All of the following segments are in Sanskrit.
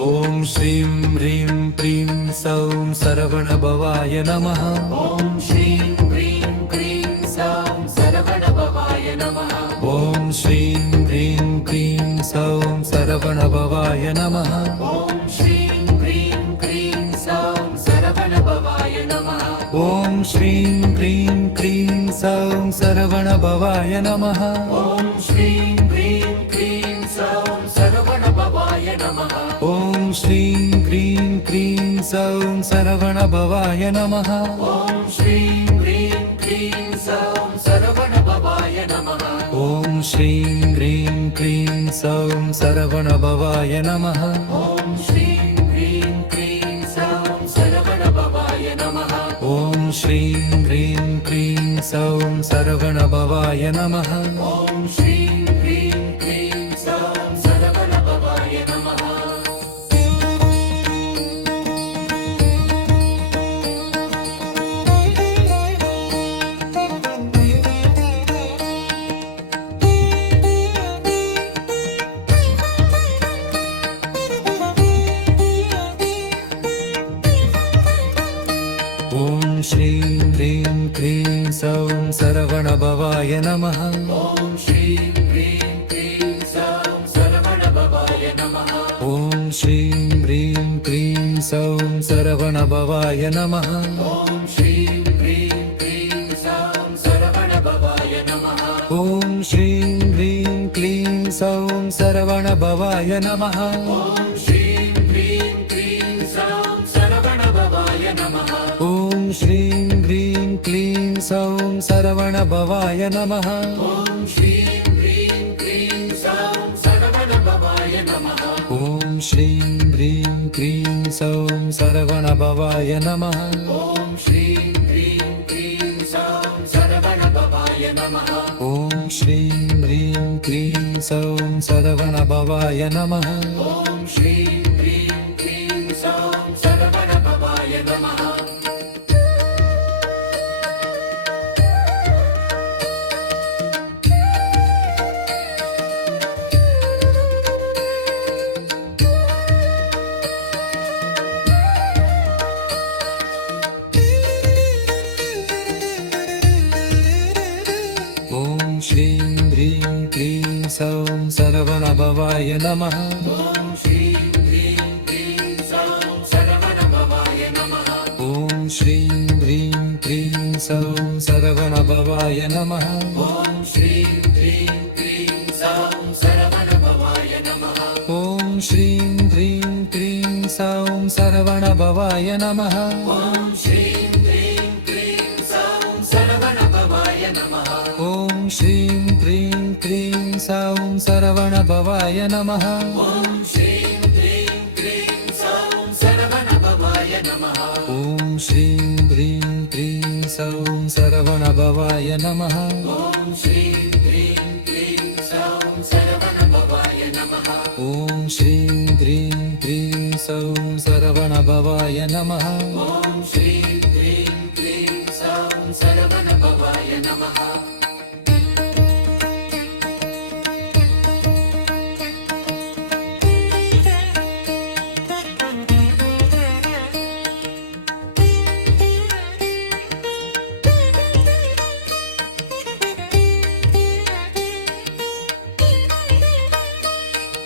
ॐ श्रीं ह्रीं क्रीं सौं सरवणभवाय नमः। ॐ श्रीं ह्रीं क्रीं सौं सरवणभवाय नमः। ॐ श्रीं ह्रीं क्रीं सौं सरवणभवाय नमः। ॐ श्रीं ह्रीं क्रीं सौं सरवणभवाय नमः। ॐ श्रीं ह्रीं क्रीं सौं सरवणभवाय नमः। ॐ श्रीं ह्रीं क्रीं सौं सरवणभवाय नमः। ॐ श्रीं ह्रीं क्रीं सौं सरवणभवाय नमः। ॐ श्रीं ह्रीं क्रीं सौं सरवणभवाय नमः। ॐ श्रीं ह्रीं क्रीं सौं सरवणभवाय नमः। ॐ श्रीं ह्रीं क्रीं सौं सरवणभवाय नमः। ॐ श्रीं ह्रीं क्रीं सौं सरवणभवाय नमः। ॐ श्रीं ह्रीं क्रीं सौं सरवणभवाय नमः। ॐ श्रीं ह्रीं क्रीं सौं सरवणभवाय नमः। ॐ श्रीं ह्रीं क्रीं सौं सरवणभवाय नमः। ॐ श्रीं ह्रीं क्रीं सौं सरवणभवाय नमः। ॐ श्रीं ह्रीं क्रीं सौं सरवणभवाय नमः। ॐ श्रीं ह्रीं क्लीं सौं सरवणभवाय नमः। ॐ श्रीं ह्रीं क्रीं सौं सरवणभवाय नमः। ॐ श्रीं ह्रीं क्लीं सौं सरवणभवाय नमः। ॐ श्रीं ह्रीं क्रीं सौं सरवणभवाय नमः। ॐ श्रीं ह्रीं क्लीं सौं सरवणभवाय नमः। ॐ श्रीं ह्रीं क्रीं सौं सरवणभवाय नमः। ॐ श्रीं ह्रीं क्लीं सौं सरवणभवाय नमः। ॐ श्रीं ह्रीं क्रीं सौं सरवणभवाय नमः। ॐ श्रीं ह्रीं क्लीं सौं सरवणभवाय नमः। ॐ श्रीं ह्रीं क्रीं सौं सरवणभवाय नमः। ॐ श्रीं ह्रीं क्लीं सौं सरवणभवाय नमः। ॐ श्रीं ह्रीं क्रीं सौं सरवणभवाय नमः। ॐ श्रीं ह्रीं क्लीं सौं सरवणभवाय नमः। ॐ श्रीं ह्रीं क्रीं सौं सरवणभवाय नमः। ॐ श्रीं ह्रीं क्लीं सौं सरवणभवाय नमः। ॐ श्रीं ह्रीं क्रीं सौं सरवणभवाय नमः। ॐ श्रीं ह्रीं क्लीं सौं सरवणभवाय नमः। ॐ श्रीं ह्रीं क्रीं सौं सरवणभवाय नमः। ॐ श्रीं ह्रीं क्लीं सौं सरवणभवाय नमः।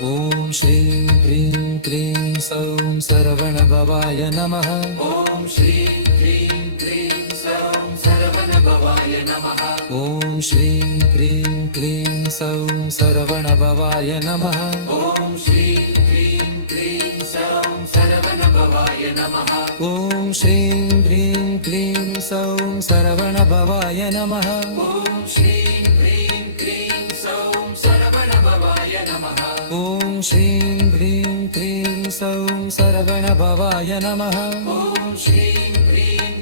ॐ श्रीं ह्रीं क्रीं सौं सरवणभवाय नमः। ॐ श्रीं ह्रीं क्लीं सौं सरवणभवाय नमः। ॐ श्रीं ह्रीं क्रीं सौं सरवणभवाय नमः। ॐ श्रीं ह्रीं क्लीं सौं सरवणभवाय नमः। ॐ श्रीं ह्रीं क्रीं सौं सरवणभवाय नमः। ॐ श्रीं ह्रीं क्लीं सौं सरवणभवाय नमः। ॐ श्रीं ह्रीं क्रीं सौं सरवणभवाय नमः। ॐ श्रीं ह्रीं क्लीं सौं सरवणभवाय नमः। ॐ श्रीं ह्रीं